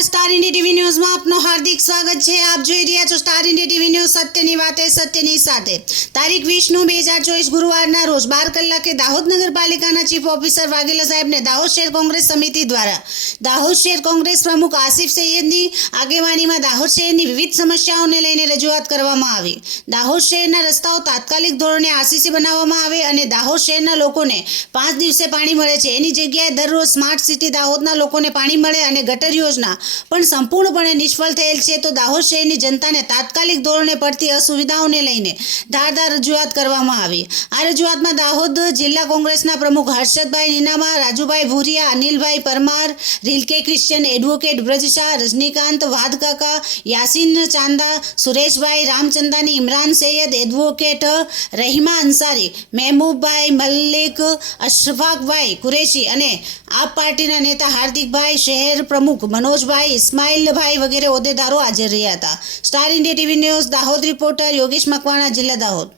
નમસ્કાર, star India TV ન્યૂઝમાં આપનું હાર્દિક સ્વાગત છે। આપ જોઈ રહ્યા છો સ્ટાર ઇન્ડિયા ટીવી ન્યૂઝ, સત્યની વાતે સત્યની સાથે। તારીખ 20/9/2024 ગુરુવારના રોજ 12 કલાકે દાહોદ નગરપાલિકાના ચીફ ઓફિસર વાઘેલા સાહેબને દાહોદ શહેર કોંગ્રેસ સમિતિ દ્વારા દાહોદ શહેર કોંગ્રેસ પ્રમુખ આસિફ સૈયદની આગેવાનીમાં દાહોદ શહેરની વિવિધ સમસ્યાઓને લઈને રજૂઆત કરવામાં આવી। દાહોદ શહેરના રસ્તાઓ તાત્કાલિક ધોરણે આરસીસી બનાવવામાં આવે અને દાહોદ શહેરના લોકોને 5 દિવસે પાણી મળે છે, એની જગ્યાએ દરરોજ સ્માર્ટ સિટી દાહોદના લોકોને પાણી મળે અને ગટર યોજના પણ સંપૂર્ણપણે નિષ્ફળ થયેલ છે। તો દાહોદ શહેરની જનતાને તાત્કાલિક ધોરણે પડતી અસુવિધાઓને લઈને ધારદાર રજૂઆત કરવામાં આવી। આ રજૂઆતમાં દાહોદ જિલ્લા કોંગ્રેસના પ્રમુખ Harshadbhai Ninama, Rajubhai Bhuriya, Anilbhai Parmar, Rilke Christian, advocate Braj Shah, Rajnikant Vadhkaka, Yasin Chanda, Sureshbhai Ramchandani, Imran Saiyed, advocate Rahima Ansari, Mehboobbhai Mallik, Ashfaqbhai Qureshi અને આપ પાર્ટીના નેતા હાર્દિકભાઈ, શહેર પ્રમુખ મનોજભાઈ, ઇસ્માઇલભાઈ વગેરે હોદ્દેદારો હાજર રહ્યા હતા। Star India TV news Dahod reporter Yogesh Makwana, જિલ્લા દાહોદ।